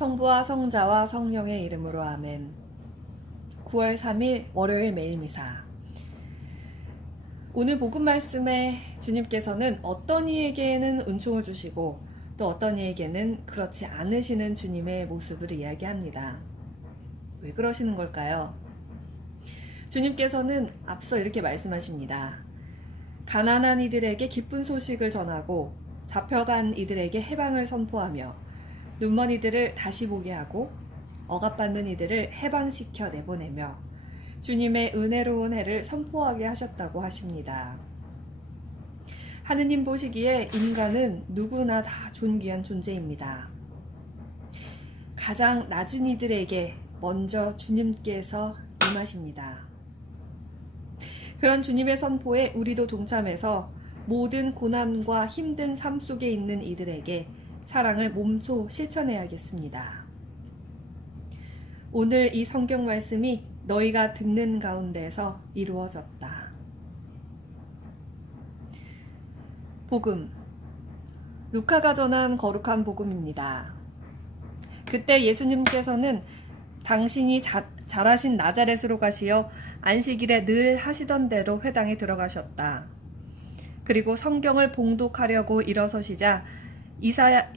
성부와 성자와 성령의 이름으로 아멘. 9월 3일 월요일 매일미사. 오늘 복음 말씀에 주님께서는 어떤 이에게는 은총을 주시고 또 어떤 이에게는 그렇지 않으시는 주님의 모습을 이야기합니다. 왜 그러시는 걸까요? 주님께서는 앞서 이렇게 말씀하십니다. 가난한 이들에게 기쁜 소식을 전하고 잡혀간 이들에게 해방을 선포하며 눈먼 이들을 다시 보게 하고 억압받는 이들을 해방시켜 내보내며 주님의 은혜로운 해를 선포하게 하셨다고 하십니다. 하느님 보시기에 인간은 누구나 다 존귀한 존재입니다. 가장 낮은 이들에게 먼저 주님께서 임하십니다. 그런 주님의 선포에 우리도 동참해서 모든 고난과 힘든 삶 속에 있는 이들에게 사랑을 몸소 실천해야겠습니다. 오늘 이 성경 말씀이 너희가 듣는 가운데서 이루어졌다. 복음. 루카가 전한 거룩한 복음입니다. 그때 예수님께서는 당신이 자라신 나자렛으로 가시어 안식일에 늘 하시던 대로 회당에 들어가셨다. 그리고 성경을 봉독하려고 일어서시자 이사야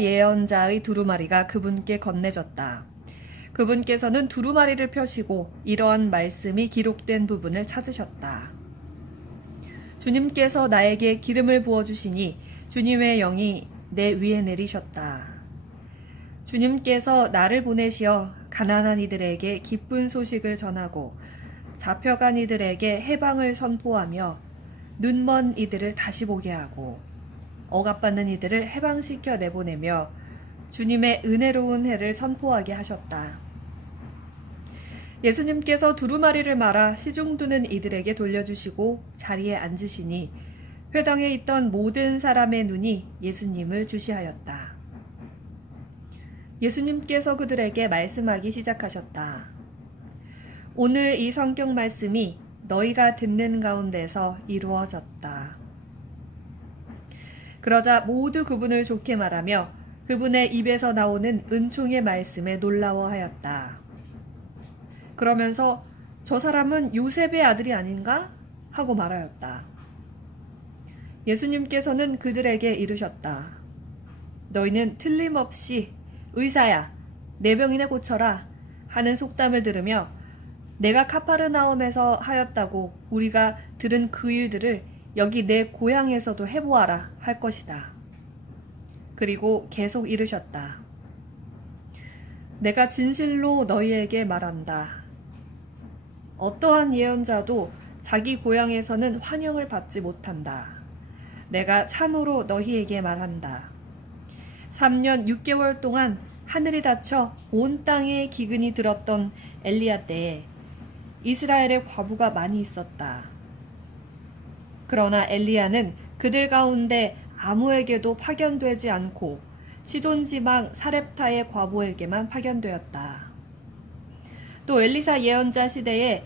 예언자의 두루마리가 그분께 건네졌다. 그분께서는 두루마리를 펴시고 이러한 말씀이 기록된 부분을 찾으셨다. 주님께서 나에게 기름을 부어주시니 주님의 영이 내 위에 내리셨다. 주님께서 나를 보내시어 가난한 이들에게 기쁜 소식을 전하고 잡혀간 이들에게 해방을 선포하며 눈먼 이들을 다시 보게 하고 억압받는 이들을 해방시켜 내보내며 주님의 은혜로운 해를 선포하게 하셨다. 예수님께서 두루마리를 말아 시중드는 이들에게 돌려주시고 자리에 앉으시니 회당에 있던 모든 사람의 눈이 예수님을 주시하였다. 예수님께서 그들에게 말씀하기 시작하셨다. 오늘 이 성경 말씀이 너희가 듣는 가운데서 이루어졌다. 그러자 모두 그분을 좋게 말하며 그분의 입에서 나오는 은총의 말씀에 놀라워하였다. 그러면서 저 사람은 요셉의 아들이 아닌가? 하고 말하였다. 예수님께서는 그들에게 이르셨다. 너희는 틀림없이 의사야, 내 병이나 고쳐라 하는 속담을 들으며 내가 카파르나움에서 하였다고 우리가 들은 그 일들을 여기 내 고향에서도 해보아라 할 것이다. 그리고 계속 이르셨다. 내가 진실로 너희에게 말한다. 어떠한 예언자도 자기 고향에서는 환영을 받지 못한다. 내가 참으로 너희에게 말한다. 3년 6개월 동안 하늘이 닫혀 온 땅에 기근이 들었던 엘리야 때에 이스라엘의 과부가 많이 있었다. 그러나 엘리야는 그들 가운데 아무에게도 파견되지 않고 시돈 지방 사렙타의 과부에게만 파견되었다. 또 엘리사 예언자 시대에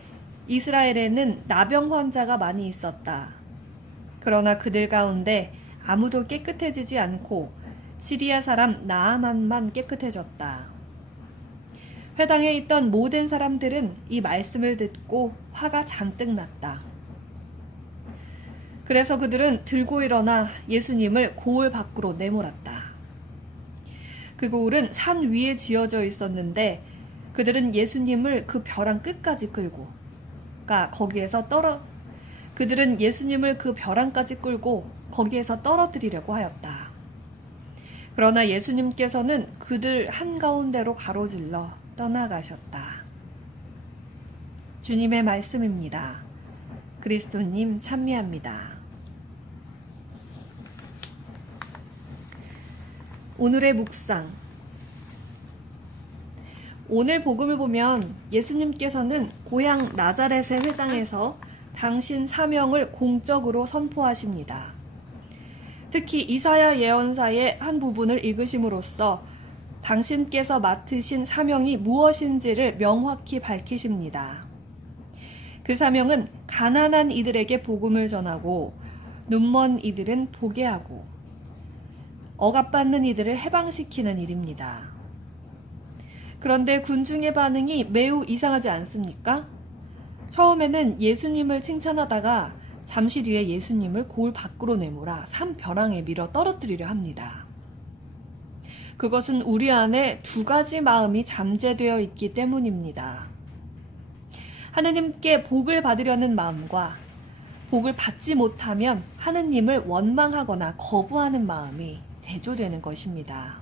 이스라엘에는 나병 환자가 많이 있었다. 그러나 그들 가운데 아무도 깨끗해지지 않고 시리아 사람 나아만만 깨끗해졌다. 회당에 있던 모든 사람들은 이 말씀을 듣고 화가 잔뜩 났다. 그래서 그들은 들고 일어나 예수님을 고을 밖으로 내몰았다. 그 고을은 산 위에 지어져 있었는데 그들은 예수님을 그 벼랑 끝까지 끌고 그들은 예수님을 그 벼랑까지 끌고 거기에서 떨어뜨리려고 하였다. 그러나 예수님께서는 그들 한가운데로 가로질러 떠나가셨다. 주님의 말씀입니다. 그리스도님 찬미합니다. 오늘의 묵상. 오늘 복음을 보면 예수님께서는 고향 나자렛의 회당에서 당신 사명을 공적으로 선포하십니다. 특히 이사야 예언사의 한 부분을 읽으심으로써 당신께서 맡으신 사명이 무엇인지를 명확히 밝히십니다. 그 사명은 가난한 이들에게 복음을 전하고 눈먼 이들은 보게 하고 억압받는 이들을 해방시키는 일입니다. 그런데 군중의 반응이 매우 이상하지 않습니까? 처음에는 예수님을 칭찬하다가 잠시 뒤에 예수님을 고을 밖으로 내몰아 산벼랑에 밀어 떨어뜨리려 합니다. 그것은 우리 안에 두 가지 마음이 잠재되어 있기 때문입니다. 하느님께 복을 받으려는 마음과 복을 받지 못하면 하느님을 원망하거나 거부하는 마음이 대조되는 것입니다.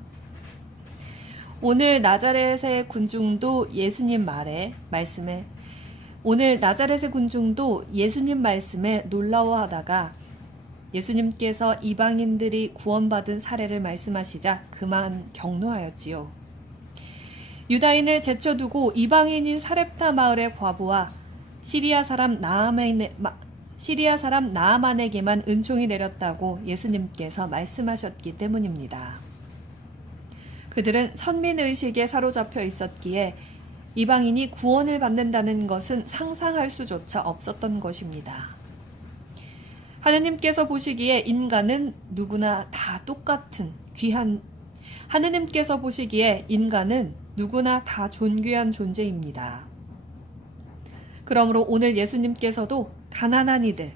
오늘 나자렛의 군중도 예수님 말씀에 놀라워하다가 예수님께서 이방인들이 구원받은 사례를 말씀하시자 그만 격노하였지요. 유다인을 제쳐두고 이방인인 사렙타 마을의 과부와 시리아 사람 나아만에게만 은총이 내렸다고 예수님께서 말씀하셨기 때문입니다. 그들은 선민의식에 사로잡혀 있었기에 이방인이 구원을 받는다는 것은 상상할 수조차 없었던 것입니다. 하느님께서 보시기에 인간은 누구나 다 존귀한 존재입니다. 그러므로 오늘 예수님께서도 가난한 이들,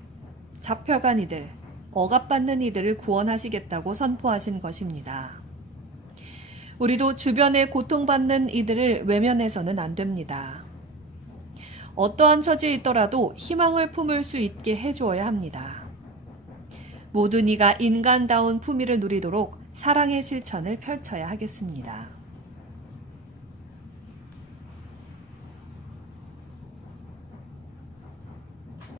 잡혀간 이들, 억압받는 이들을 구원하시겠다고 선포하신 것입니다. 우리도 주변에 고통받는 이들을 외면해서는 안 됩니다. 어떠한 처지에 있더라도 희망을 품을 수 있게 해주어야 합니다. 모든 이가 인간다운 품위를 누리도록 사랑의 실천을 펼쳐야 하겠습니다.